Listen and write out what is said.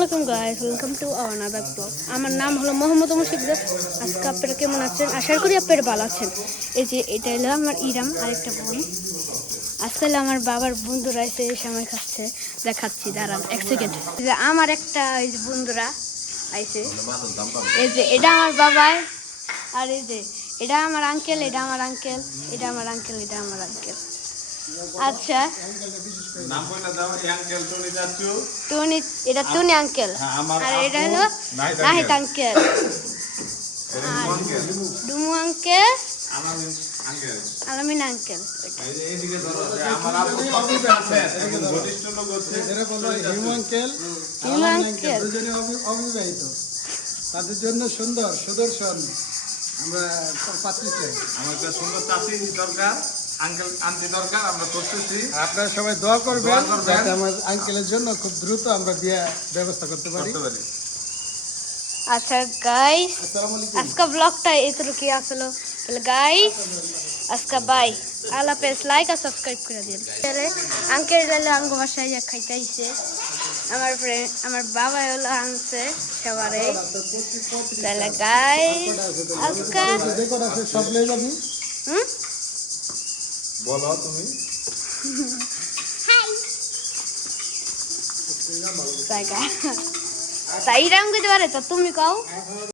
আলাইকুম guys, welcome to another blog. আমার নাম হলো মোহাম্মদ মুশিকদার। আজকে আপনারা কেমন আছেন? আশা করি আপনারা ভালো আছেন। এই যে এটা হলো আমার ইরাম, আরেকটা বোন। আজকে আমার বাবার বন্ধুরা এসে সময় খাচ্ছে, দেখাচ্ছি, দাঁড়ান এক সেকেন্ড। যে আমার একটা এই যে বন্ধুরা আইছে, এই যে এটা আমার বাবাই, আর এই যে এটা আমার আঙ্কেল, এটা আমার আঙ্কেল, এটা আমার আঙ্কেল, এটা আমার আঙ্কেল। আচ্ছা, নাম কইনা দাও। এই আঙ্কেল টনি চাচু, টনি, এটা টনি আঙ্কেল, আর এটা হলো নাহিদ আঙ্কেল, আর ডুমু আঙ্কেল, আলামিন আঙ্কেল। এইদিকে ধরো যে আমার আপু সবই আছে এবং ঘনিষ্ঠ লোক হচ্ছে এরা বলো হিমু আঙ্কেল, হিমু আলামিন আঙ্কেল। আঙ্কেল দুজনে অবিবাহিত। তাদের জন্য সুন্দর সুদর্শন আমরা পাত্রী চাই। আমার একটা সুন্দর চাচি দরকার, আঙ্কেল আন্টি দরকার, আমরা করতেছি। আপনারা সবাই দোয়া করবেন দোয়া করবেন। যাতে আমার আঙ্কেলের জন্য খুব দ্রুত আমরা বিয়ে ব্যবস্থা করতে পারি। আচ্ছা গাইস, আসসালামু আলাইকুম। আজকে ব্লগটা এতটুকু আসলো। তাহলে গাইস আজকে বাই, আল্লাহ হাফেজ। লাইক আর সাবস্ক্রাইব করে দিন। তাহলে আঙ্কেল লালে আঙ্গ বাসায় যা খাইতে আইছে, আমার ফ্রেন্ড, আমার বাবা হলো আনছে সবারে। তাহলে গাইস আজকে যে কটা আছে সব লয়ে যাবি। বলো তুমি। জায়গা তাই রাম কইতে পারে তো, তুমি কও।